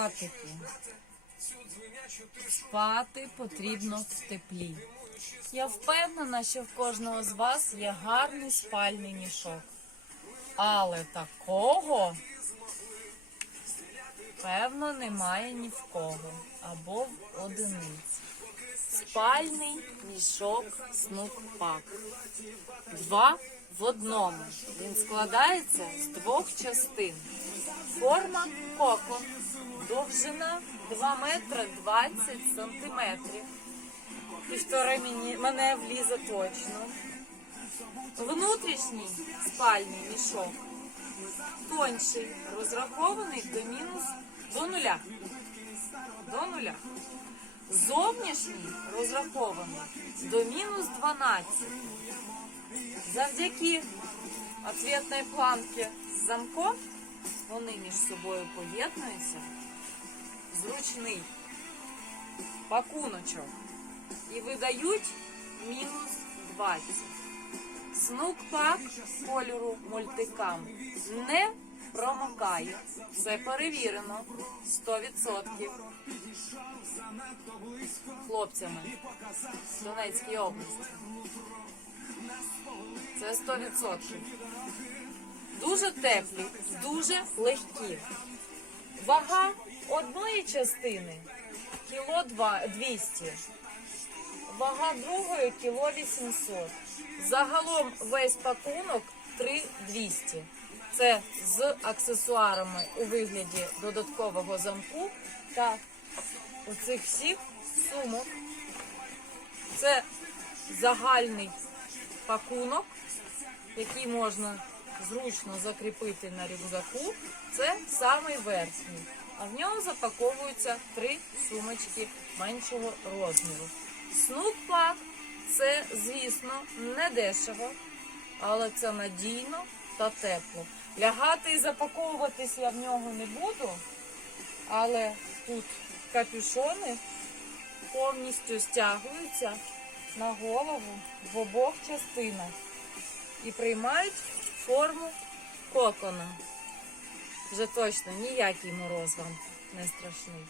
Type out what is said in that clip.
Котики. Спати потрібно в теплі. Я впевнена, що в кожного з вас є гарний спальний мішок. Але такого, певно, немає ні в кого або в одиниці. Спальний мішок Снуппак. Два в одному. Він складається з двох частин. Форма 2 метри 20 сантиметрів. Півтори мені, мене влізе точно. Внутрішній спальний мішок тонший, розрахований до мінус до нуля. До нуля. Зовнішній розрахований до мінус 12. Завдяки ответної планки з замком вони між собою поєднуються. Зручний пакуночок і видають мінус 20. Снук-пак кольору мультикам не промокає. Все перевірено 100% хлопцями з Донецької області. Це 100%. Дуже теплі, дуже легкі. Вага одної частини кіло 200. Вага другої кіло 800. Загалом весь пакунок 3200. Це з аксесуарами у вигляді додаткового замку та оцих всіх сумок. Це загальний пакунок, який можна зручно закріпити на рюкзаку. Це самий верхній. А в нього запаковуються три сумочки меншого розміру. Снук-пак це, звісно, не дешево, але це надійно та тепло. Лягати і запаковуватись я в нього не буду, але тут капюшони повністю стягуються на голову в обох частинах і приймають форму кокона. Вже точно ніякий мороз вам не страшний.